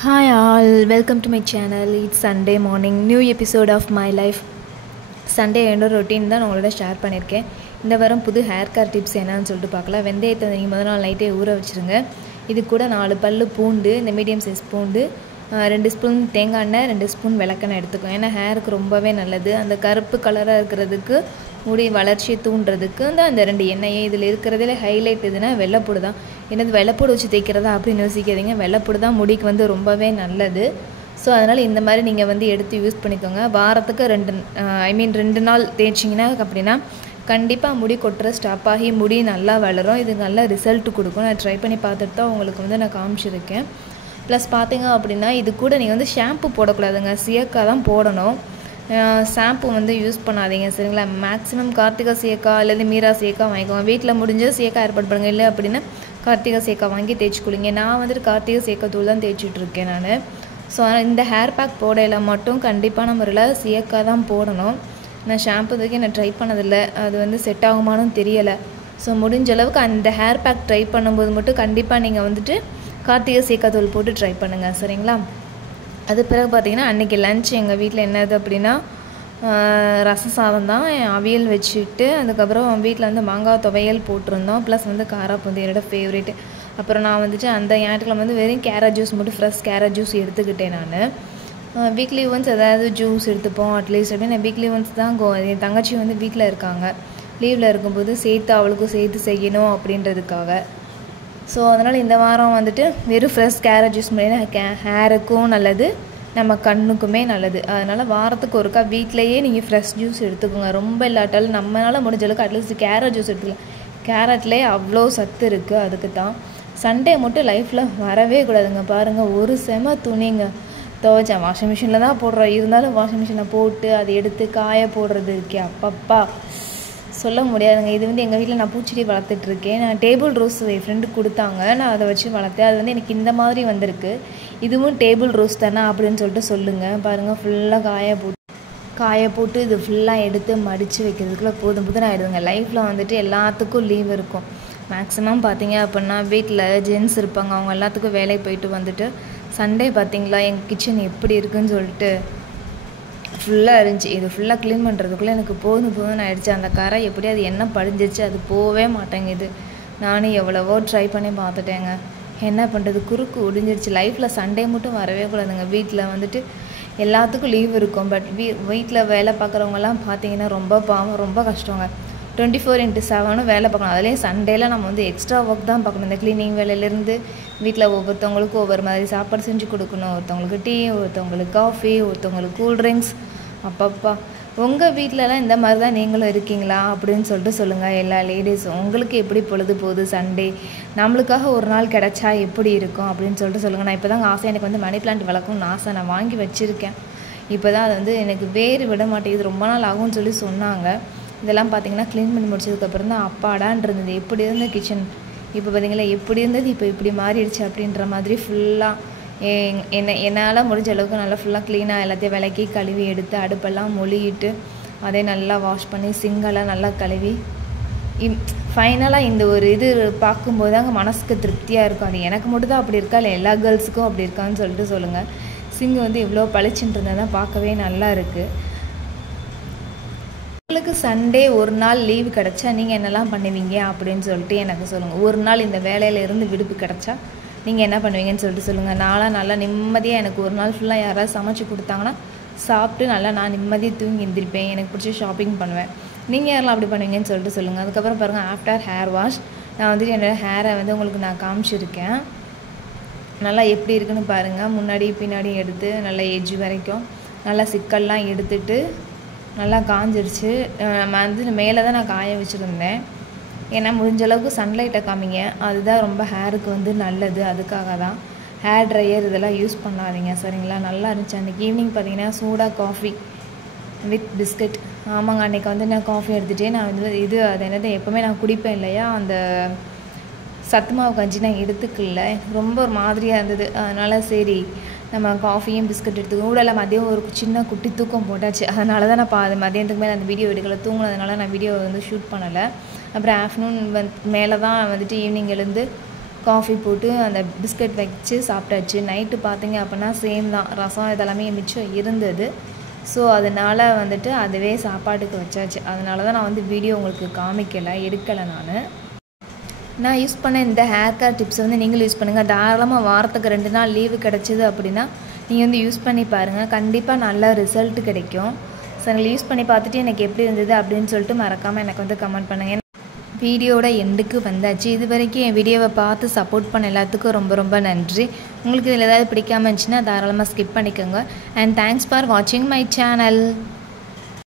Hi all, welcome to my channel. It's Sunday morning, new episode of my life. Sunday என்னோட routine தான் நான் உங்களோட share பண்ணியிருக்கேன். இந்த வாரம் புது ஹேர் கேர் டிப்ஸ் என்னன்னு சொல்லிட்டு பார்க்கலாம். வெந்தயத்தை நீங்கள் முதல் நாள் நைட்டே ஊற வச்சுருங்க. இது கூட 4 பல்லு பூண்டு, இந்த மீடியம் சைஸ் பூண்டு, 2 ஸ்பூன் தேங்காய் எண்ணெய், 2 ஸ்பூன் விளக்கெண்ணெய் எடுத்துக்கோங்க. ஏன்னா ஹேருக்கு ரொம்பவே நல்லது. அந்த கருப்பு கலராக இருக்கிறதுக்கு, முடி வளர்ச்சியை தூண்டுறதுக்கு தான் அந்த 2 எண்ணெயை. இதில் இருக்கிறதுல ஹைலைட் எதுனா வெள்ளைப்பூடு தான். என்னது வெள்ளைப்பூடு வச்சு தேய்க்கிறதா அப்படின்னு யோசிக்காதீங்க. வெள்ளைப்பூடு தான் முடிக்கு ரொம்பவே நல்லது. ஸோ அதனால் இந்த மாதிரி நீங்கள் எடுத்து யூஸ் பண்ணிக்கோங்க. வாரத்துக்கு 2 நாள் தேய்ச்சிங்கன்னா அப்படின்னா கண்டிப்பாக முடி கொட்டுற ஸ்டாப் ஆகி முடி நல்லா வளரும். இது நல்ல ரிசல்ட் கொடுக்கும். நான் ட்ரை பண்ணி பார்த்துட்டு தான் உங்களுக்கு நான் காமிச்சிருக்கேன். ப்ளஸ் பார்த்தீங்க அப்படின்னா இது கூட நீங்கள் ஷாம்பு போடக்கூடாதுங்க, சீயக்காய் தான் போடணும். ஷாம்பு யூஸ் பண்ணாதீங்க, சரிங்களா? மேக்ஸிமம் கார்த்திகா சீயக்காய் அல்லது மீரா சீயக்காய் வாங்கிக்கோங்க. வீட்டில் முடிஞ்ச சீயக்காய் ஏற்பாடு பண்ணுங்க. இல்லை அப்படின்னா கார்த்திகா சீயக்காய் வாங்கி தேய்ச்சிக்கொள்ளிங்க. நான் கார்த்திகை சீயக்காய் தூள் தான் தேய்ச்சிட்ருக்கேன் நான். ஸோ இந்த ஹேர் பேக் போடையில் மட்டும் கண்டிப்பான முறையில் சீயக்காய் தான் போடணும். நான் ஷாம்பு இதுக்கு நான் ட்ரை பண்ணதில்லை, அது செட் ஆகுமானு தெரியலை. ஸோ முடிஞ்ச அளவுக்கு அந்த ஹேர் பேக் ட்ரை பண்ணும்போது மட்டும் கண்டிப்பாக நீங்கள் கார்த்திகை சீயக்காய் தூள் போட்டு ட்ரை பண்ணுங்கள், சரிங்களா? அது பிறகு பார்த்திங்கன்னா அன்றைக்கி லன்ச் எங்கள் வீட்டில் என்னது அப்படின்னா ரச சாதம் தான், அவியல் வச்சுட்டு அதுக்கப்புறம் வீட்டில் மாங்காய் துவையல் போட்டிருந்தோம். ப்ளஸ் காராப்பூந்தி என்னோடய ஃபேவரேட்டு. அப்புறம் நான் அந்த ஞாயிற்றுக்கிழமை வெறும் கேரட் ஜூஸ் மட்டும், ஃப்ரெஷ் கேரட் ஜூஸ் எடுத்துக்கிட்டேன் நான். வீக்லி ஒன்ஸ் ஏதாவது ஜூஸ் எடுத்துப்போம் அட்லீஸ்ட் அப்படின்னு. வீக்லி ஒன்ஸ் தான் என் தங்கச்சி வீட்டில் இருக்காங்க. லீவில் இருக்கும்போது சேர்த்து அவளுக்கும் சேர்த்து செய்யணும் அப்படின்றதுக்காக. ஸோ அதனால் இந்த வாரம் வெறும் ஃப்ரெஷ் கேரட் ஜூஸ் பண்ணினா ஹேருக்கும் நல்லது, நம்ம கண்ணுக்குமே நல்லது. அதனால் வாரத்துக்கு ஒருக்கா வீட்டிலையே நீங்கள் ஃப்ரெஷ் ஜூஸ் எடுத்துக்கோங்க. ரொம்ப இல்லாட்டாலும் நம்மளால் முடிஞ்சளவுக்கு அட்லீஸ்ட் கேரட் ஜூஸ் எடுத்துக்கலாம். கேரட்லேயே அவ்வளோ சத்து இருக்குது. அதுக்கு தான் சண்டே மட்டும் லைஃப்பில் வரவே கூடாதுங்க. பாருங்கள், ஒரு செம துணிங்க துவைச்சேன். வாஷிங் மிஷினில் தான் போடுறோம், இருந்தாலும் வாஷிங் மிஷினில் போட்டு அதை எடுத்து காய போடுறது இருக்கே, அப்பப்பா சொல்ல முடியாதுங்க. இது எங்கள் வீட்டில் நான் பூச்செடி வளர்த்துட்ருக்கேன். நான் டேபிள் ரோஸ் என் ஃப்ரெண்டு கொடுத்தாங்க, நான் அதை வச்சு வளர்த்தேன். அது எனக்கு இந்த மாதிரி வந்திருக்கு. இதுவும் டேபிள் ரோஸ் தானே அப்படின்னு சொல்லிட்டு சொல்லுங்கள். பாருங்கள், ஃபுல்லாக காய போட்டு இது ஃபுல்லாக எடுத்து மடித்து வைக்கிறதுக்குள்ளே போதும் ஆகிடுதுங்க. லைஃப்பில் எல்லாத்துக்கும் லீவ் இருக்கும். மேக்ஸிமம் பார்த்தீங்க அப்படின்னா வீட்டில் ஜென்ஸ் இருப்பாங்க, அவங்க எல்லாத்துக்கும் வேலைக்கு போயிட்டு சண்டே பார்த்திங்களா எங்கள் கிச்சன் எப்படி இருக்குதுன்னு சொல்லிட்டு ஃபுல்லாக இருந்துச்சு. இது ஃபுல்லாக க்ளீன் பண்ணுறதுக்குள்ளே எனக்கு போதும் ஆகிடுச்சு. அந்த கரை எப்படி அது என்ன படிஞ்சிச்சு, அது போகவே மாட்டேங்குது. நானும் எவ்வளவோ ட்ரை பண்ணி பார்த்துட்டேங்க. என்ன பண்ணுறது, குறுக்கு ஒடிஞ்சிருச்சு. லைஃப்பில் சண்டே மட்டும் வரவே கூடாதுங்க. வீட்டில் எல்லாத்துக்கும் லீவ் இருக்கும். பட் வீட்டில் வேலை பார்க்குறவங்கலாம் பார்த்தீங்கன்னா ரொம்ப பாவம், ரொம்ப கஷ்டங்க. 24/7 வேலை பார்க்கணும். அதுலேயும் சண்டேல நம்ம எக்ஸ்ட்ரா ஒர்க் தான் பார்க்கணும். இந்த க்ளீனிங் வேலையிலேருந்து வீட்டில் ஒவ்வொருத்தவங்களுக்கும் ஒவ்வொரு மாதிரி சாப்பாடு செஞ்சு கொடுக்கணும். ஒருத்தவங்களுக்கு டீ, ஒருத்தவங்களுக்கு காஃபி, ஒருத்தவங்களுக்கு கூல்ட்ரிங்க்ஸ். அப்பப்பா, உங்கள் வீட்டிலலாம் இந்த மாதிரி தான் நீங்களும் இருக்கீங்களா அப்படின்னு சொல்லிட்டு சொல்லுங்கள். எல்லா லேடிஸும் உங்களுக்கு எப்படி பொழுது போகுது சண்டே, நம்மளுக்காக ஒரு நாள் கிடச்சா எப்படி இருக்கும் அப்படின்னு சொல்லிட்டு சொல்லுங்கள். நான் இப்போ தான் ஆசை, எனக்கு மணி பிளான்ட் வளர்க்கணும்னு ஆசை. நான் வாங்கி வச்சுருக்கேன். இப்போ தான் அது எனக்கு வேறு விட மாட்டேங்குது. ரொம்ப நாள் ஆகும்னு சொல்லி சொன்னாங்க. இதெல்லாம் பார்த்திங்கன்னா க்ளீன் பண்ணி முடிச்சதுக்கப்புறம் தான் அப்பாடான் இருந்தது. எப்படி இருந்த கிச்சன் இப்போ பார்த்திங்களா, எப்படி இருந்தது இப்போ இப்படி மாறிடுச்சு அப்படின்ற மாதிரி ஃபுல்லாக என்னால் முடிஞ்ச அளவுக்கு நல்லா ஃபுல்லாக க்ளீனாக எல்லாத்தையும் விளக்கி கழுவி எடுத்து அடுப்பெல்லாம் மொழிகிட்டு அதே நல்லா வாஷ் பண்ணி சிங்கெல்லாம் நல்லா கழுவி ஃபைனலாக இந்த ஒரு இது பார்க்கும்போது தாங்க மனசுக்கு திருப்தியாக இருக்கும். அது எனக்கு மட்டும் தான் அப்படி இருக்கா, இல்லை எல்லா கேர்ள்ஸுக்கும் அப்படி இருக்கான்னு சொல்லிட்டு சொல்லுங்கள். சிங்கு எவ்வளோ பளிச்சுட்டு இருந்தால் தான் பார்க்கவே நல்லா இருக்குது. உங்களுக்கு சண்டே ஒரு நாள் லீவு கிடச்சா நீங்கள் என்னெல்லாம் பண்ணுவீங்க அப்படின்னு சொல்லிட்டு எனக்கு சொல்லுங்கள். ஒரு நாள் இந்த வேலையிலேருந்து விடுப்பு கிடச்சா நீங்கள் என்ன பண்ணுவீங்கன்னு சொல்லிட்டு சொல்லுங்கள். நல்லா நிம்மதியாக எனக்கு ஒரு நாள் ஃபுல்லாக யாராவது சமைச்சு கொடுத்தாங்கன்னா சாப்பிட்டு நல்லா நான் நிம்மதியாக தூங்கி எந்திரிப்பேன். எனக்கு பிடிச்சி ஷாப்பிங் பண்ணுவேன். நீங்கள் யாரெல்லாம் அப்படி பண்ணுவீங்கன்னு சொல்லிட்டு சொல்லுங்கள். அதுக்கப்புறம் பாருங்கள், ஆஃப்டர் ஹேர் வாஷ் நான் என்னோடய ஹேரை உங்களுக்கு நான் காமிச்சிருக்கேன். நல்லா எப்படி இருக்குன்னு பாருங்கள். முன்னாடி பின்னாடி எடுத்து நல்லா எட்ஜ் வரைக்கும் நல்லா சிக்கல்லாம் எடுத்துட்டு நல்லா காஞ்சிருச்சு. நம்ம மேலே தான் நான் காய வச்சுருந்தேன். ஏன்னா முடிஞ்ச அளவுக்கு சன்லைட்டை காமிங்க, அதுதான் ரொம்ப ஹேருக்கு நல்லது. அதுக்காக தான் ஹேர் ட்ரையர் இதெல்லாம் யூஸ் பண்ணாதீங்க, சரிங்களா? நல்லா இருந்துச்சு. அன்றைக்கி ஈவினிங் பார்த்தீங்கன்னா சூடாக காஃபி வித் பிஸ்கட். ஆமாங்க, அன்றைக்கி நான் காஃபி எடுத்துகிட்டே நான் அது என்னது எப்போவுமே நான் குடிப்பேன் இல்லையா, அந்த சத்து மாவு கஞ்சி நான் எடுத்துக்கல. ரொம்ப ஒரு மாதிரியாக இருந்தது. அதனால் சரி நம்ம காஃபியும் பிஸ்கட் எடுத்துக்கணும். ஊடல மதியம் ஒரு சின்ன குட்டி தூக்கம் போட்டாச்சு. அதனால தான் நான் மதியத்துக்கு மேலே அந்த வீடியோ எடுக்கலை, தூங்கினதுனால நான் வீடியோ ஷூட் பண்ணலை. அப்புறம் ஆஃப்டர்நூன் மேலே தான் ஈவினிங் எழுந்து காஃபி போட்டு அந்த பிஸ்கட் வச்சு சாப்பிட்டாச்சு. நைட்டு பார்த்தீங்க அப்படின்னா சேம் தான், ரசம் இதெல்லாமே மிச்சம் இருந்தது. ஸோ அதனால் வந்துட்டு அதுவே சாப்பாட்டுக்கு வச்சாச்சு. அதனால தான் நான் வந்து வீடியோ உங்களுக்கு காமிக்கலை, எடுக்கலை. நான் யூஸ் பண்ண இந்த ஹேர் கேர் டிப்ஸ் வந்து நீங்களும் யூஸ் பண்ணுங்கள். தாராளமாக வாரத்துக்கு 2 நாள் லீவு கிடச்சிது அப்படின்னா நீங்கள் வந்து யூஸ் பண்ணி பாருங்கள். கண்டிப்பாக நல்ல ரிசல்ட் கிடைக்கும். ஸோ நீங்கள் யூஸ் பண்ணி பார்த்துட்டு எனக்கு எப்படி இருந்தது அப்படின்னு சொல்லிட்டு மறக்காமல் எனக்கு வந்து கமெண்ட் பண்ணுங்கள். வீடியோட எண்டுக்கு வந்தாச்சு. இது வரைக்கும் என் வீடியோவை பார்த்து சப்போர்ட் பண்ண எல்லாத்துக்கும் ரொம்ப ரொம்ப நன்றி. உங்களுக்கு இதில் ஏதாவது பிடிக்காமல் இருந்துச்சுன்னா தாராளமாக ஸ்கிப் பண்ணிக்கோங்க. அண்ட் தேங்க்ஸ் ஃபார் வாட்சிங் மை சேனல்.